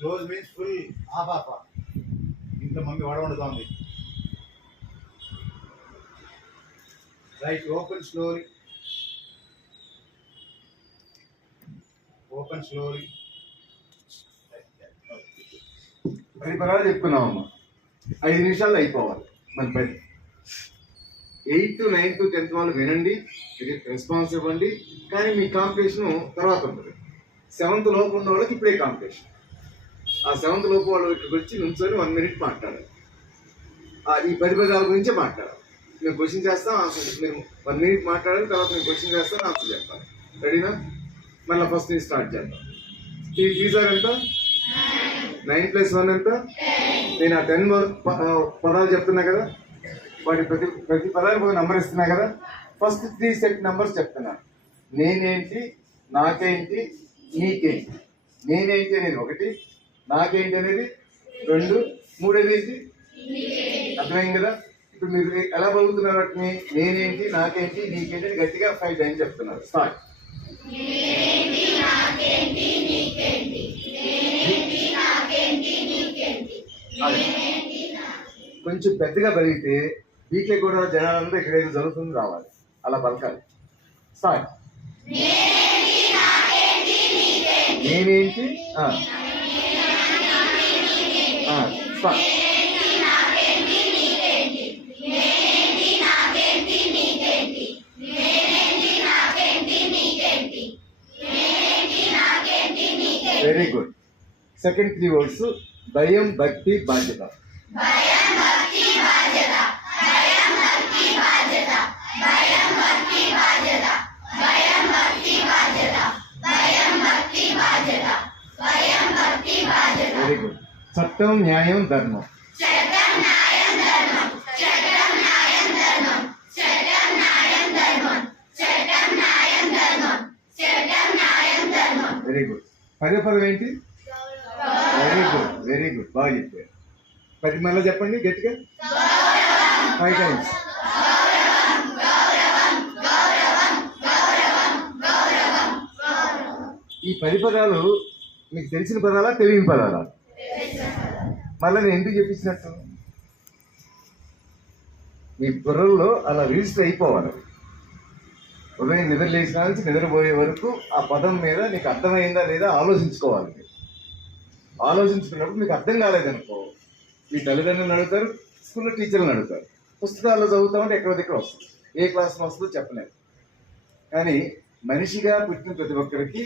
Close means full of off. ఇంట్లో mummy వడ వండుతోంది. Right, open slowly. Open slowly. 10 పదాలు చెప్పుకున్నామమ్మా. 5 నిమిషాల్లో అయిపోవాలి మన పని. 8th, 9th, 10th వాళ్ళు వినండి, రెస్పాన్స్ ఇవ్వండి. కానీ మీ కాంపిటీషన్ తర్వాత ఉంటుంది. 7th లోపు ఉన్న వాళ్ళకి ఇప్పుడే కాంపిటీషన్. ఆ 7th లోపు వాళ్ళు ఇక్కడికి వచ్చి నుంచొని 1 minute మాట్లాడాలి. ఈ 10 పదాల గురించే మాట్లాడాలి. మేము క్వశ్చన్ చేస్తాం, ఆన్సర్. మీరు 1 minute మాట్లాడాలి, తర్వాత మేము క్వశ్చన్ చేస్తాం, ఆన్సర్ చెప్పాలి. రెడీనా? మళ్ళీ ఫస్ట్ నుంచి స్టార్ట్ చేద్దాం. ఈ ఫీజర్ ఎంత? 9 + 1 ఎంత? నేను ఆ 10 పదాలు చెప్తున్నా కదా, వాటి ప్రతి పదానికి ఒక నెంబర్ ఇస్తున్నా కదా. ఫస్ట్ 3 సెట్ నెంబర్స్ చెప్తున్నా. నేనేంటి, నాకేంటి, నీకేంటి. నేనేంటి అనేది 1, నాకేంటి అనేది 2, 3 అనేది అర్థమైంది కదా. ఇప్పుడు మీరు ఎలా పలుకుతున్నారు వాటిని? నేనేంటి, నాకేంటి, నీకేంటి అని గట్టిగా 5 times చెప్తున్నారు. స్టార్ట్. కొంచెం పెద్దగా పలిగితే బీకే కూడా జనాలంతా ఇక్కడ ఏదో జరుగుతుంది రావాలి, అలా పలకాలి. స్టార్ట్. నేనేంటి, start. Very good. Second 3 words: భయం, భక్తి, బాధ్యత. Very good. చట్టం, న్యాయం, ధర్మం. Very good. 10వ పదం ఏంటి? వెరీ గుడ్, వెరీ గుడ్, బాగా చెప్పారు. 10 మళ్ళీ చెప్పండి గట్టిగా, 5 times. ఈ 10 పదాలు మీకు తెలిసిన పదాలా, తెలియని పదాలా? మళ్ళీ నేను ఎందుకు చెప్పించినట్టు? మీ బుర్రల్లో అలా రిజిస్టర్ అయిపోవాలి. ఉదయం నిద్ర లేచిన నుంచి నిద్రపోయే వరకు ఆ పదం మీద నీకు అర్థమైందా లేదా ఆలోచించుకోవాలి. ఆలోచించుకున్నప్పుడు మీకు అర్థం కాలేదనుకో, మీ తల్లిదండ్రులను అడుగుతారు, స్కూల్లో టీచర్లను అడుగుతారు, పుస్తకాల్లో చదువుతామంటే ఎక్కడో దగ్గర వస్తుంది. ఏ క్లాస్లో వస్తుందో చెప్పలేదు. కానీ మనిషిగా పుట్టిన ప్రతి ఒక్కరికి